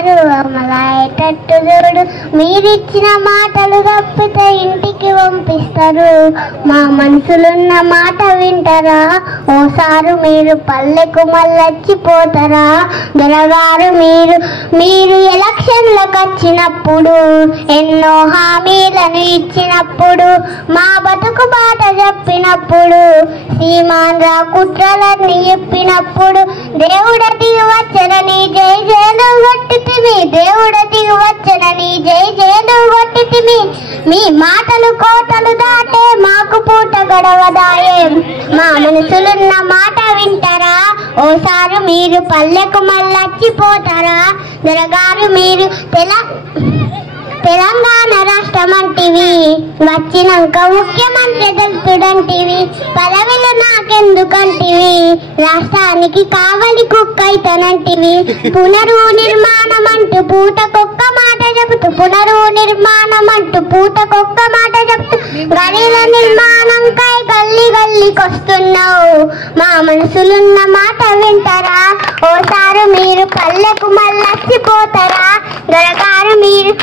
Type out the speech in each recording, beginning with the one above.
మారు అమలాయేటట్టు చూడు, మీరిచ్చిన మాటలు తప్పితే ఇంటికి పంపిస్తారు. మా మనసులున్న మాట వింటారా? ఓసారు మీరు పల్లెకు మళ్ళొచ్చిపోతారా? దొరగారు మీరు ఎలక్షన్లకు వచ్చినప్పుడు ఎన్నో హామీలను ఇచ్చినప్పుడు, మా బతుకు బాట చెప్పినప్పుడు, సీమాంధ్ర కుట్రలన్నీ చెప్పినప్పుడు, దేవుడ దిగి వచ్చనని జై జయలు కొట్టితిమి, దేవుడ దిగి వచ్చనని జై జయలు కొట్టితిమి. మీ మాటలు కోటలు దాటే మాకు పూట గడవదాయే. మా మనసులున్న మాట వింటారా? ఓసారి మీరు పల్లెకు మళ్ళొచ్చిపోతారా? దొరగారు మీరు తెలంగాణ రాష్ట్రం అంటివి, వచ్చినాక ముఖ్యమంత్రి దళితుడంటివి, పదవిలో నాకెందుకంటివి, రాష్ట్రానికి కావలి కుక్కైతనంటివి. పునర్నిర్మాణం అంటూ పూటకొక్క మాట చెబుతూ, పునర్నిర్మాణం అంటూ పూటకొక్క మాట చెబుతూ, గలీల నిర్మాణంకై గల్లీ గల్లీకొస్తున్నావు. మా మనసులున్న మాట వింటారా? ఓసారి మీరు పల్లెకు మళ్ళొచ్చిపోతారా? దొరగారు మీరు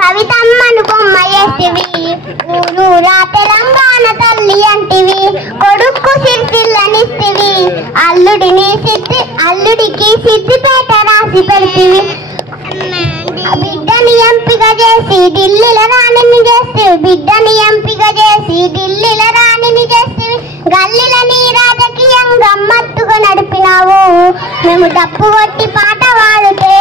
కవితమ్మను బొమ్మ చేసివి, ఊరూరా తెలంగాణ తల్లి అంటివి, కొడుకు సిరిసిల్లనిస్తివి, అల్లుడికి సిద్దిపేట రాసి పెడితివి. బిడ్డని ఎంపిక చేసి ఢిల్లీల రాణిని చేస్తేవి, బిడ్డని ఎంపిక చేసి ఢిల్లీల రాణిని చేస్తేవి. గల్లీల నీ రాజకీయం గమ్మత్తుగా నడిపినావు, మేము డప్పు కొట్టి పాట పాడితే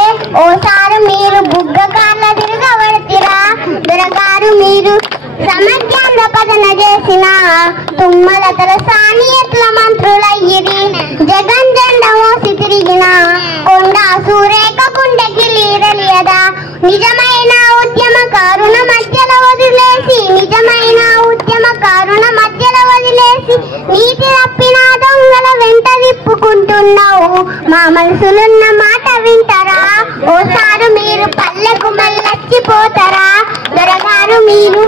ఓసారి మీరు బుగ్గ కార్ల తిరగబడతారా? దొరగారు మీరు సమగ్రాంధ్ర పదన చేసిన తుమ్మలతల సానియత్ల మంత్రులయ్యిరి, జగన్ జెండ మోసి తిరిగిన కొండ సూరేఖ గుండెకి లీరలియదా? నిజమైన ఉద్యమకారుణ మధ్యలో వదిలేసి, నిజమైన ఉద్యమకారుణ మధ్యలో వదిలేసి, నీతి తప్పిన దొంగల వెంట తిప్పుకుంటున్నావు. మా మనసులున్న మాట వింటారా? ఓసారి మీరు పల్లెకు మళ్ళొచ్చిపోతారా? దొరగారు మీరు